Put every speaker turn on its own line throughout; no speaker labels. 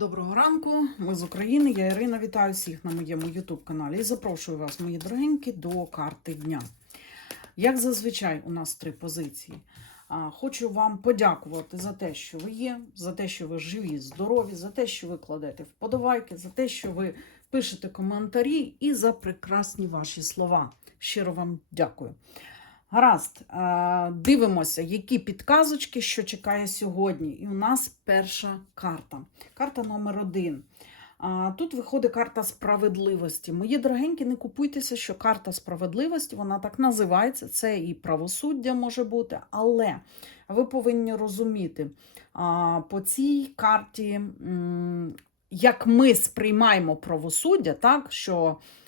Доброго ранку, ми з України. Я Ірина. Вітаю всіх на моєму YouTube каналі і запрошую вас, мої дорогенькі, до карти дня. Як зазвичай, у нас три позиції. Хочу вам подякувати за те, що ви є, за те, що ви живі, здорові, за те, що ви кладете вподобайки, за те, що ви пишете коментарі і за прекрасні ваші слова. Щиро вам дякую. Гаразд, е, дивимося, які підказочки, що чекає сьогодні. І у нас перша карта. Карта номер один. А, Тут виходить карта справедливості. Мої дорогенькі, не купуйтеся, що карта справедливості, вона так називається. Це і правосуддя може бути, але ви повинні розуміти, по цій карті, як ми сприймаємо правосуддя, так, що е,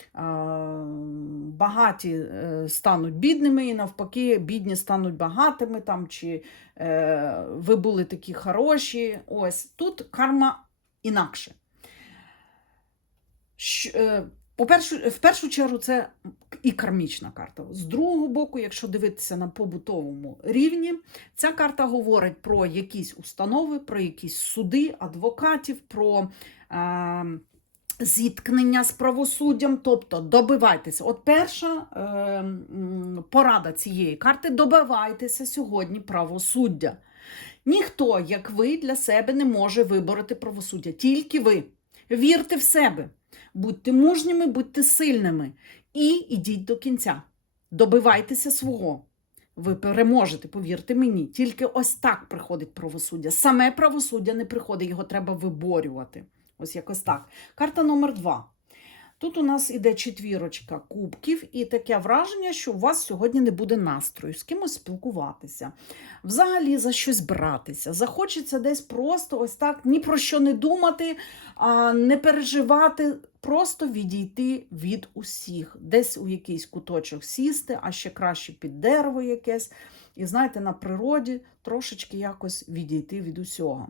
багаті е, стануть бідними, і навпаки, бідні стануть багатими, там, чи е, ви були такі хороші. Ось тут карма інакше. Е, в першу чергу, це і кармічна карта. З другого боку, якщо дивитися на побутовому рівні, ця карта говорить про якісь установи, про якісь суди, адвокатів, про е, зіткнення з правосуддям. Тобто добивайтеся. От перша е, порада цієї карти добивайтеся сьогодні правосуддя. Ніхто, як ви, для себе не може вибороти правосуддя, тільки ви. Вірте в себе, будьте мужніми, будьте сильними і ідіть до кінця. Добивайтеся свого. Ви переможете, повірте мені. Тільки ось так приходить правосуддя. Саме правосуддя не приходить, його треба виборювати. Ось якось так. Карта номер два. Тут у нас іде четвірочка кубків, і таке враження, що у вас сьогодні не буде настрою, з кимось спілкуватися, взагалі за щось братися. Захочеться десь просто ось так ні про що не думати, не переживати, просто відійти від усіх, десь у якийсь куточок сісти, а ще краще під дерево якесь. І знаєте, на природі трошечки якось відійти від усього.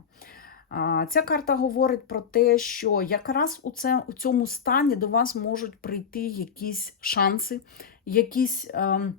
Ця карта говорить про те, що якраз у, це, у цьому стані до вас можуть прийти якісь шанси, якісь ем,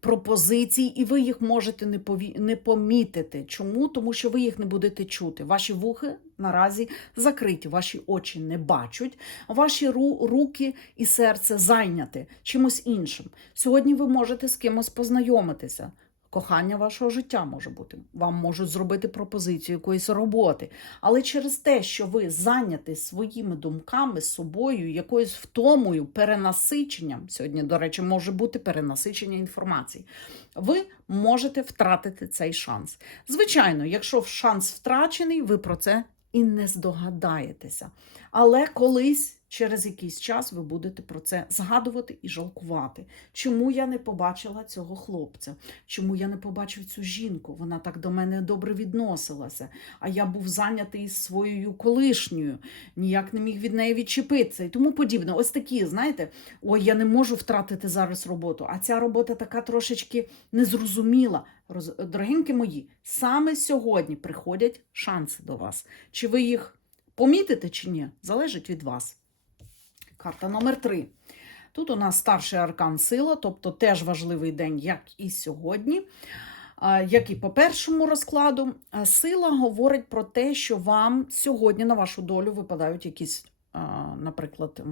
пропозиції, і ви їх можете не, пові... не помітити. Чому? Тому що ви їх не будете чути. Ваші вухи наразі закриті, ваші очі не бачать, ваші ру... руки і серце зайняті чимось іншим. Сьогодні ви можете з кимось познайомитися. Кохання вашого життя може бути. Вам можуть зробити пропозицію якоїсь роботи. Але через те, що ви зайняті своїми думками, собою, якоюсь втомою, перенасиченням, сьогодні, до речі, може бути перенасичення інформації, ви можете втратити цей шанс. Звичайно, якщо шанс втрачений, ви про це і не здогадаєтеся. Але колись. Через якийсь час ви будете про це згадувати і жалкувати. Чому я не побачила цього хлопця? Чому я не побачив цю жінку? Вона так до мене добре відносилася. А я був зайнятий своєю колишньою, ніяк не міг від неї відчепитися і тому подібне. Ось такі, знаєте, ой, я не можу втратити зараз роботу. А ця робота така трошечки незрозуміла. Роз... Дорогенькі мої, саме сьогодні приходять шанси до вас. Чи ви їх помітите, чи ні, залежить від вас. Карта номер 3. Тут у нас старший аркан сила, тобто теж важливий день, як і сьогодні, як і по першому розкладу. Сила говорить про те, що вам сьогодні на вашу долю випадають якісь, наприклад,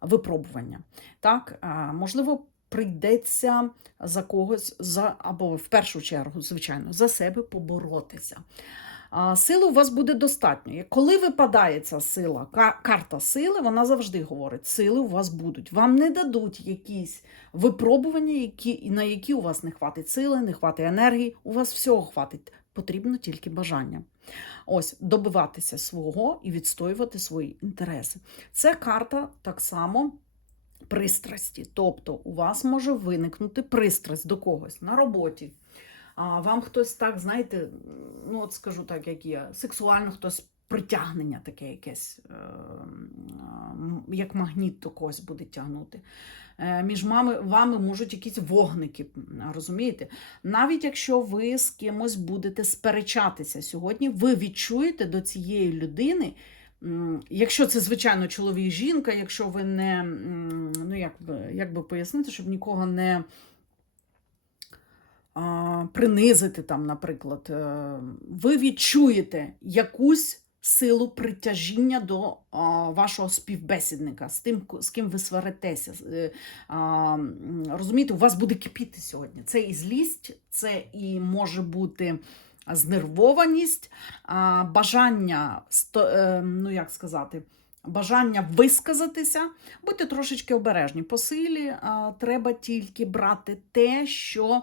випробування. Так, можливо, прийдеться за когось, за, або в першу чергу, звичайно, за себе поборотися. Сили у вас буде достатньо. Коли випадає ця сила, карта сили, вона завжди говорить, сили у вас будуть. Вам не дадуть якісь випробування, які, на які у вас не хватить сили, не хватить енергії, у вас всього хватить. Потрібно тільки бажання. Ось, добиватися свого і відстоювати свої інтереси. Це карта так само пристрасті. Тобто у вас може виникнути пристрасть до когось на роботі, а вам хтось так, знаєте, ну от скажу так, як є, сексуально хтось притягнення таке якесь, е, як магніт до когось буде тягнути. Е, Між мами, вами можуть якісь вогники, розумієте? Навіть якщо ви з кимось будете сперечатися сьогодні, ви відчуєте до цієї людини. Якщо це, звичайно, чоловік, жінка, якщо ви не, ну як би, як би пояснити, щоб нікого не принизити там, наприклад, е, ви відчуєте якусь силу притяжіння до вашого співбесідника, з тим, з ким ви сваритеся. Е, розумієте, у вас буде кипіти сьогодні. Це і злість, це і може бути знервованість, бажання, е, ну як сказати, бажання висказатися. Будьте трошечки обережні. По силі треба тільки брати те, що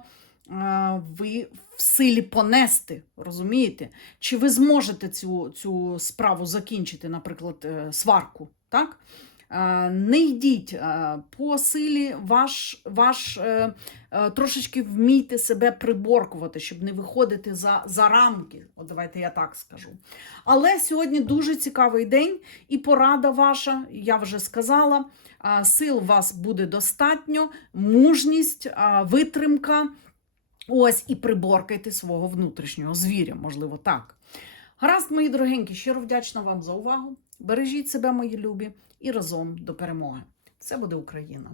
ви в силі понести, розумієте? Чи ви зможете цю, цю справу закінчити, наприклад, е, сварку? Так? Не йдіть по силі, ваш, ваш е, е, трошечки вмійте себе приборкувати, щоб не виходити за, за рамки. От давайте я так скажу. Але сьогодні дуже цікавий день, і порада ваша, я вже сказала. Сил вас буде достатньо, мужність, витримка. Ось і приборкайте свого внутрішнього звіря, можливо, так. Гаразд, мої дорогенькі, щиро вдячна вам за увагу. Бережіть себе, мої любі, і разом до перемоги. Все буде Україна!